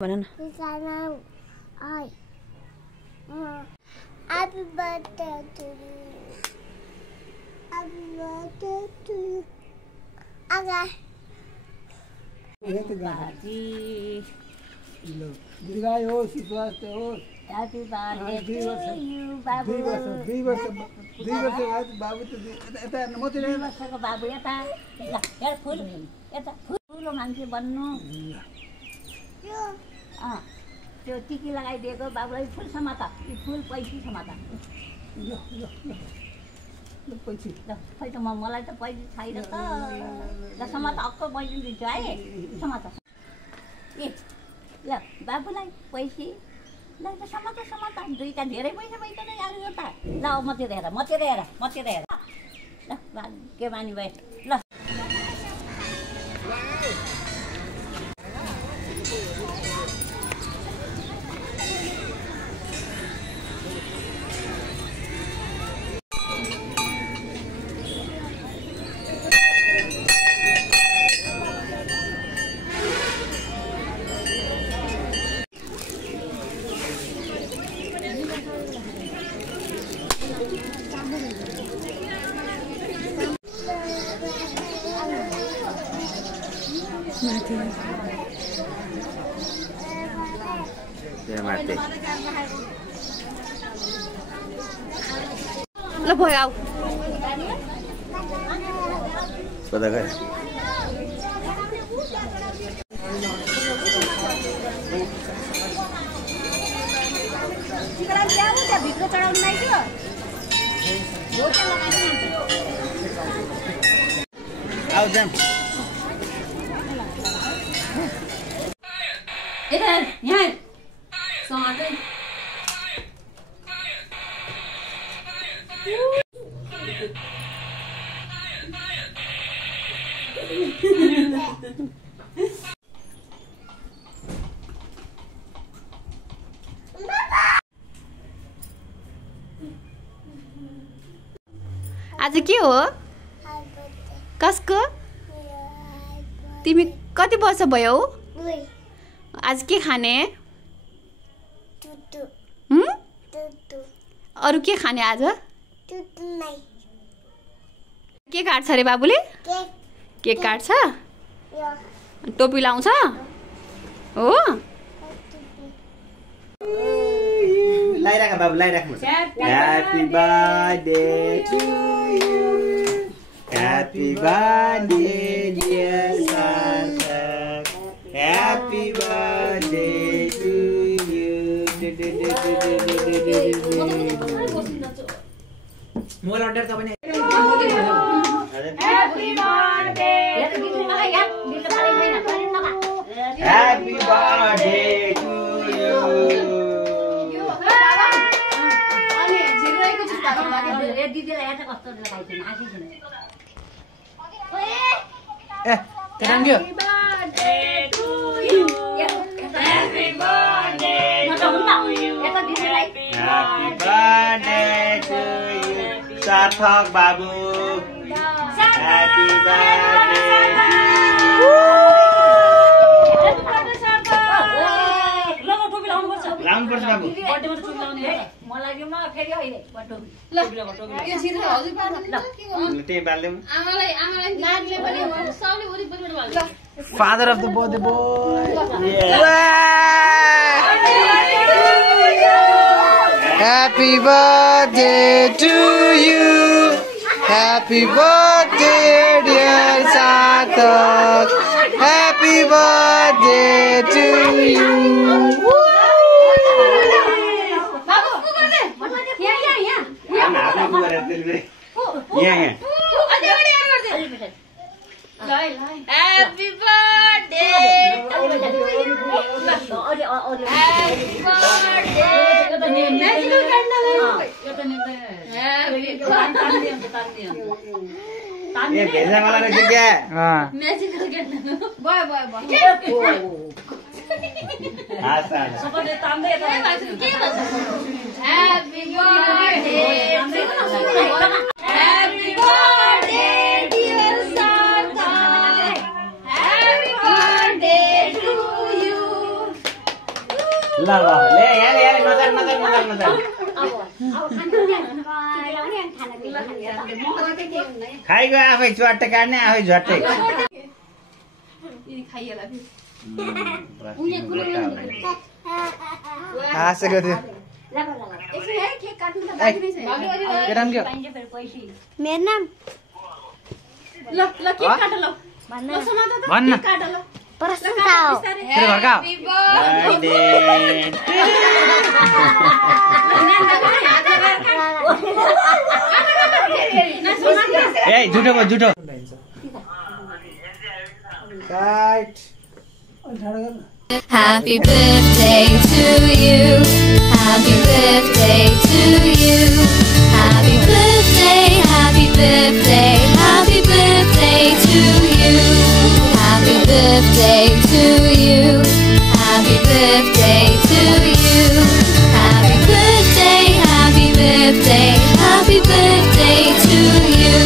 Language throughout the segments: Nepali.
भन न Happy birthday to you. Happy birthday to you. Okay. बाजी दीर्घायु हो, स्वास्थ्य हो। हैप्पी बर्थडे टू यू बाबु। 2 वर्ष आज बाबु त यता मात्रै 2 वर्षको बाबु यता हेर फुल यता ठुलो मान्छे बन्नु। त्यो टिकी लगाइदिएको बाबुलाई फुल समाता फुल पैसी समाता पैसी ल खै त मलाई त पैसी छैन त ल समाता अक्क पैसी दिन्छु है समाता ए ल बाबुलाई पैसी ल समाता समाता दुईटा धेरै पैसा पैसा नै आयो त ल मतिर हेर ल के मानी भाइ ल माथि ल भयो आऊ कता गए भित्र चढाउनु नै थियो आऊ जाम यहाँ समाते आज के हो कसको तिमी कति वर्ष भयो आज के खाने अरु के खाने आज के काट्छ रे बाबुले केक काट्छ टोपी लाउँछ हो लाइराख बाबु लाइराख happy birthday to you happy birthday dear Sarthak happy birthday to you mobile order त पनि happy birthday happy birthday to you दिदीलाई हेर्छ कस्तो लगाइदिनु आशिष ए तेरङ्ग्यो Happy birthday to you. Happy birthday to you. Sarthak Babu. Happy birthday to you. लाउनुपर्छ बाबु त्यही बाल्यौँ Father of the birthday boy. Happy birthday to you. Happy birthday, dear Sarthak. Happy birthday to you. Happy birthday to you. Happy ये भेजा वाला रख क्या हाँ boy. हाँ सर Happy birthday. ल ले याले मजाक खाइगयो आफै च्वाट्टै काट्ने आफै झट्टै हाँसेको थियो मेरो नाम भन्न प्रशंसा हो तेरो घरका हो ए झुटो भयो झुटो काट Happy birthday to you. Happy birthday to you. Happy birthday, happy birthday, happy birthday to you. Happy birthday to you. Happy birthday to you. Happy birthday, happy birthday, happy birthday to you.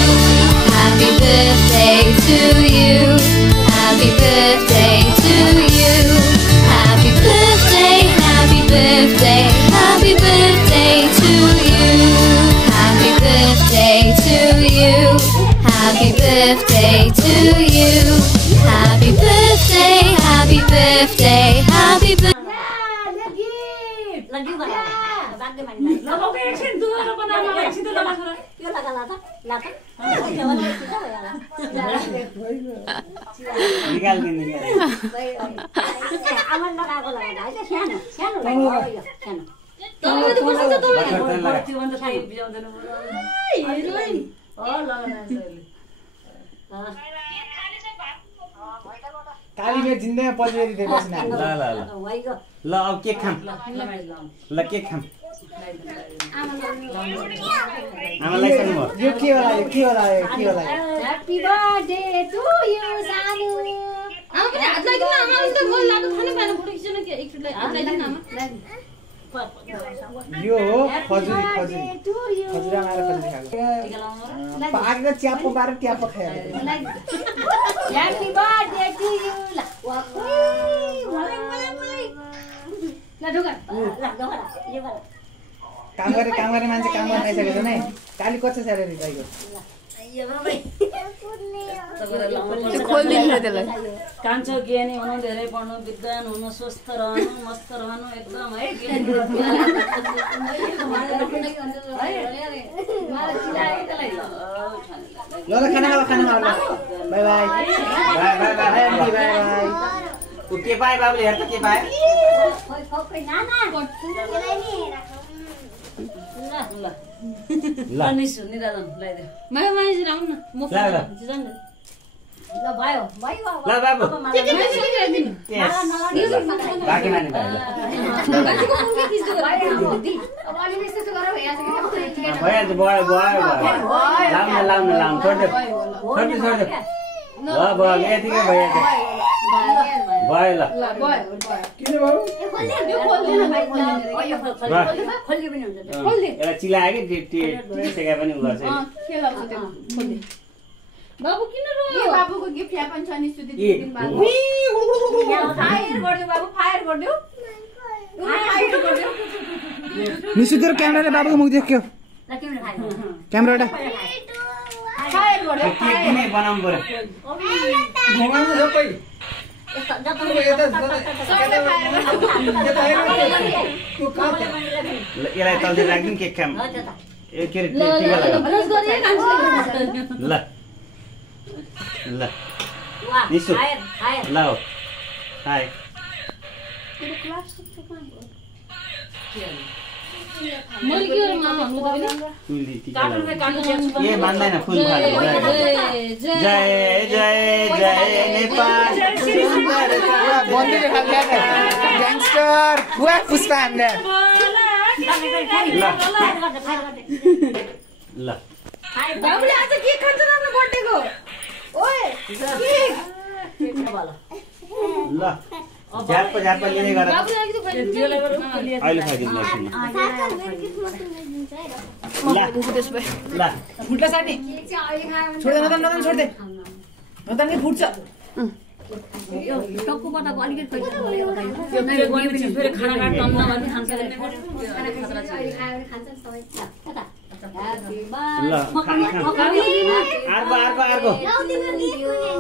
Happy birthday to you. Happy birthday to you. Happy birthday, happy birthday, happy birthday to you. Happy birthday to you. Happy birthday to you. Happy birthday, happy birthday, happy birthday. कालीले जिन्दगी पछिरी दिएपछि ल अब केक खाम ल केक खाम आमालाई खानु भयो यो के होला ह्यापी बर्थडे टु यु सानु आमा पनि हात लगाइदिनु आमा त गोल लाग्नु थाल्नु भएन फोटो खिच्न के एकचोटि हात लगाइदिनु आमा यो हो खजुरी खजुरा माएर खजुरी खाएको पाकेको च्याप्पो पारेर ट्याप्पो खायो ह्यापी बर्थडे टु यु काम गर्ने मान्छे काम गर्न आइसकेको छ नै काली कच्चा स्यालेरी पाइको कान्छो ज्ञानी हुनु धेरै पढ्नु विद्वान हुनु स्वस्थ रहनु मस्त रहनु एकदम है ल खाना खा बाई बाई के पाए बाबुले हेर त के पाए ल निसु निराजन ल्याइदे माया माया राउन न म ल भयो ल बाबु के गरिदिनु बाँकी माने भाइ ल कतिको मुखी खिच्दै गयो अब अलि यस्तो गरेर भइहाल्छ कि भयो लाउन छोड दे ल भयो यतिकै भयो ल किन बाबु यसलाई चिलायो कि सेका पनि उ गर्छ बाबु किन रोयो बाबुको गिफ्ट यहाँ पनि छ नि सुति दिन बाद फायर गर्दियो बाबु फायर गर्दियो निसु तेरो क्यामेराले बाबुको मुख देख्यो क्यामेराबाट फायर गर्दियो के किने बनाउनु पर्यो घुमाउनु सबै यसलाई तलतिर राख्दिउँ केक खाम ए के अरे टिका ल ल निसु ल हाय के मान्दैन फुल जय जय जय नेपाल ग्याङ्स्टर पुरा पुष्पा हान्ने ल बाबुले आज के खान्छ न आफ्नो बर्थडेको ओए ल झ्याप्प लिने गर बाबुले अलिकति अहिले खाइदिनु ल फुट्ला साथी छोड्दै नदन छोड्दै नदन फुट्छ यो टक्कु बताको अलिकति पैसा भयो फेरि खाना काट तन्न भने खान्छ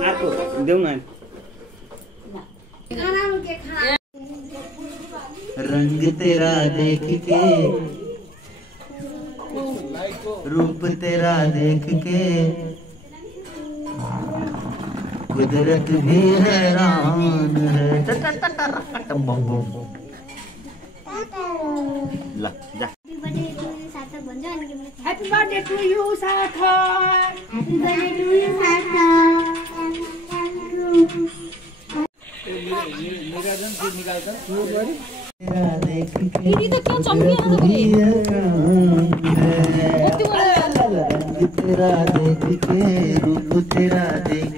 अर्को देऊ न रंग तेरा देख के रूप तेरा देख के कुदरत भी हैरान है। ल जा Happy birthday to you, Sarthar. Happy birthday to you, Sarthar. तेरा देख के तेरा देख के रूप तेरा देख